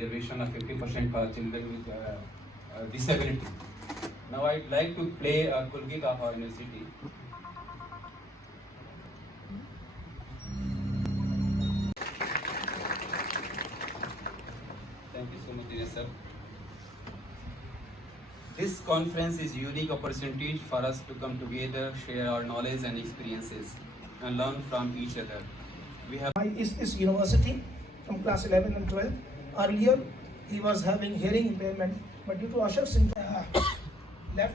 reservation of 50% for children with disability. Now I'd like to play a Kulgit of our university. Thank you so much, Dinesh sir. This conference is a unique opportunity for us to come together, share our knowledge and experiences, and learn from each other. We have is this university from class 11 and 12. Earlier, he was having hearing impairment, but due to Ashok Singh left,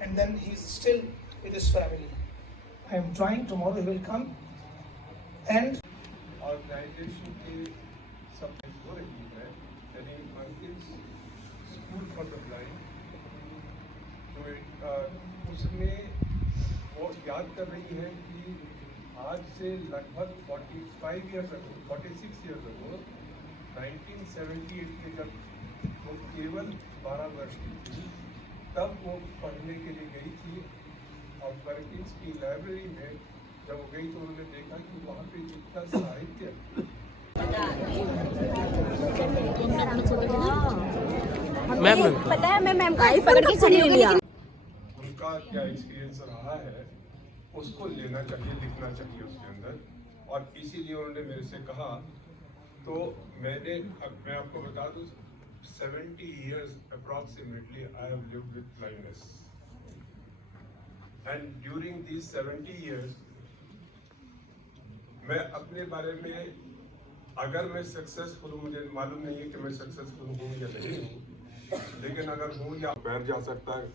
and then he's still with his family. I am trying, tomorrow he will come. And organisation की supply हो रही है, यानी Ankit school for the blind, जो उसमें वो याद कर रही है कि आज से लगभग 46 ईयर्स अगो 1978 में जब वो केवल 12 वर्ष की थी, तब वो पढ़ने के लिए गई थी। और परकिंस की लाइब्रेरी में जब वो गई तो उन्होंने देखा कि वहाँ पे जितना साहित्य पता है, मैं मैम का पकड़ के खड़ी हो गई। उनका क्या एक्सपीरियंस रहा है उसको लेना चाहिए, लिखना चाहिए उसके अंदर। और इसीलिए उन्होंने मेरे से कहा, तो मैं आपको बता दूं 70 years approximately I have lived with blindness, and during these 70 years मैं अपने बारे में, अगर मैं सक्सेसफुल हूँ, मुझे मालूम नहीं है कि मैं सक्सेसफुल हूँ या नहीं हूँ, लेकिन अगर हूँ या पैर जा सकता है,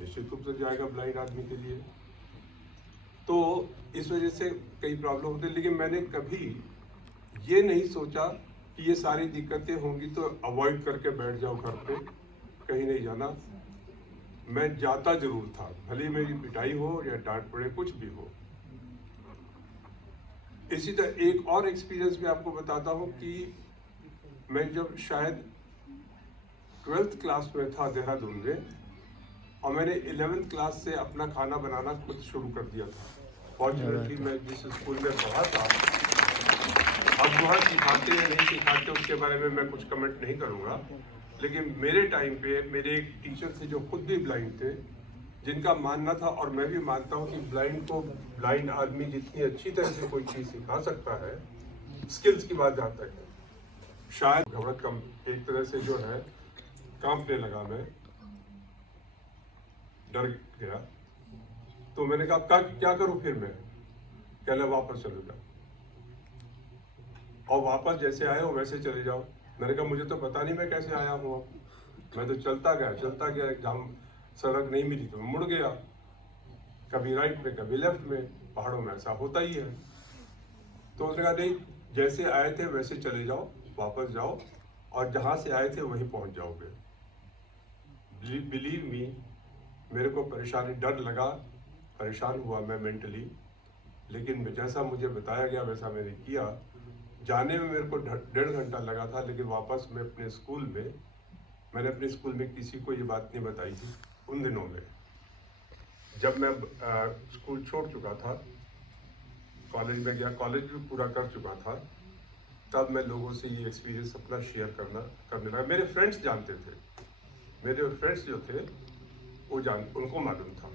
निश्चित रूप से जाएगा ब्लाइंड आदमी के लिए। तो इस वजह से कई प्रॉब्लम होती है, लेकिन मैंने कभी ये नहीं सोचा कि ये सारी दिक्कतें होंगी तो अवॉइड करके बैठ जाओ घर पे, कहीं नहीं जाना। मैं जाता जरूर था, भले मेरी पिटाई हो या डांट पड़े, कुछ भी हो। इसी तरह एक और एक्सपीरियंस मैं आपको बताता हूँ कि मैं जब शायद 12th क्लास में था देहरादून में, और मैंने 11th क्लास से अपना खाना बनाना खुद शुरू कर दिया था। फॉर्चुनेटली मैं जिस स्कूल में पढ़ा था, अब वहाँ सिखाते या नहीं सिखाते उसके बारे में मैं कुछ कमेंट नहीं करूँगा, लेकिन मेरे टाइम पे मेरे एक टीचर थे जो खुद भी ब्लाइंड थे, जिनका मानना था, और मैं भी मानता हूँ कि ब्लाइंड आदमी जितनी अच्छी तरह से कोई चीज़ सिखा सकता है, स्किल्स की बात जहाँ तक है, शायद घबराहट कम एक तरह से जो है कांपने लगा, मैं डर गया। तो मैंने कहा क्या करूं फिर मैं, कहना वापस चले जाओ, और वापस जैसे आए हो वैसे चले जाओ। मैंने कहा मुझे तो पता नहीं मैं कैसे आया हूँ, मैं तो चलता गया, एग्जाम सड़क नहीं मिली तो मैं मुड़ गया, कभी राइट में कभी लेफ्ट में, पहाड़ों में ऐसा होता ही है। तो उसने कहा नहीं, जैसे आए थे वैसे चले जाओ, वापस जाओ, और जहाँ से आए थे वहीं पहुँच जाओगे। बिलीव मी, मेरे को परेशानी, डर लगा, परेशान हुआ मैं मेंटली, लेकिन जैसा मुझे बताया गया वैसा मैंने किया। जाने में मेरे को 1.5 घंटा लगा था, लेकिन वापस मैं अपने स्कूल में, मैंने अपने स्कूल में किसी को ये बात नहीं बताई थी उन दिनों में। जब मैं स्कूल छोड़ चुका था, कॉलेज में गया, कॉलेज भी पूरा कर चुका था, तब मैं लोगों से ये एक्सपीरियंस अपना शेयर करने लगा। मेरे फ्रेंड्स जानते थे, मेरे फ्रेंड्स जो थे वो उनको मालूम था,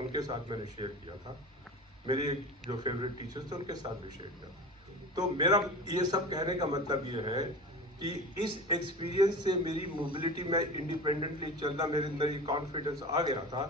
उनके साथ मैंने शेयर किया था। मेरे जो फेवरेट टीचर्स थे उनके साथ भी शेयर किया था। तो मेरा ये सब कहने का मतलब ये है कि इस एक्सपीरियंस से मेरी मोबिलिटी में इंडिपेंडेंटली चलना, मेरे अंदर ये कॉन्फिडेंस आ गया था